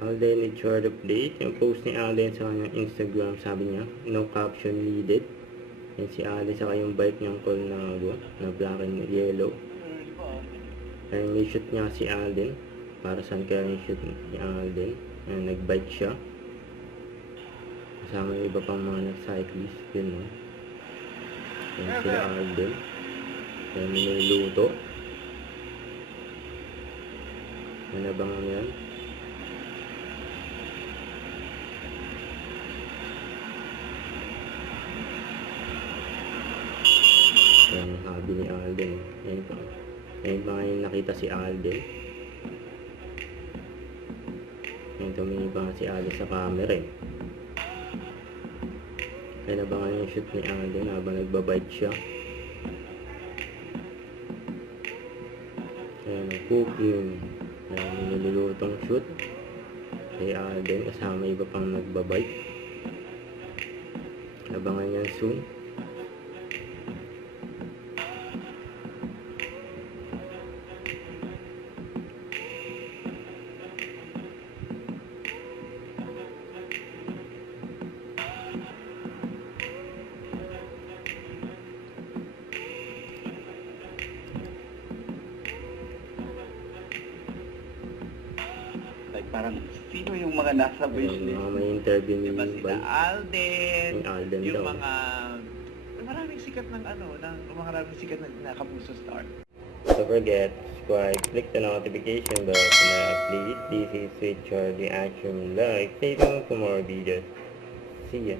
Alden, it's short update. Yung post ni Alden sa kanyang Instagram, sabi niya, no caption needed. Yan si Alden, saka yung bike niyang Colnago, na black and yellow. Kaya may shoot niya si Alden. Para saan kaya yung shoot ni Alden? Yan, nag-bike siya. Kasama yung iba pang mga nag-cyclist. Yun, no? Yan sila Alden. Yan, niluluto. Ano bang yan? Yan yung hobby ni Alden. Yan pa. Yan pa ngayon nakita si Alden. Yan tumingin pa si Alden sa camera eh. Kaya nabangan yung shoot ni Alden habang nagbabike siya. Yan ang cooking. Yan yung nilulutong shoot kay Alden kasama iba pang nagbabike. Nabangan yan soon. Like parang sino yung mga nasa wish Yung list? mga may interview ni Diba sila Bike. Alden, Yung Alden yung daw. mga maraming sikat ng maraming sikat na Kapuso star. Don't forget, subscribe, click the notification bell to update. This is Sweet Charlie Action Live. Stay tuned for more videos. See ya.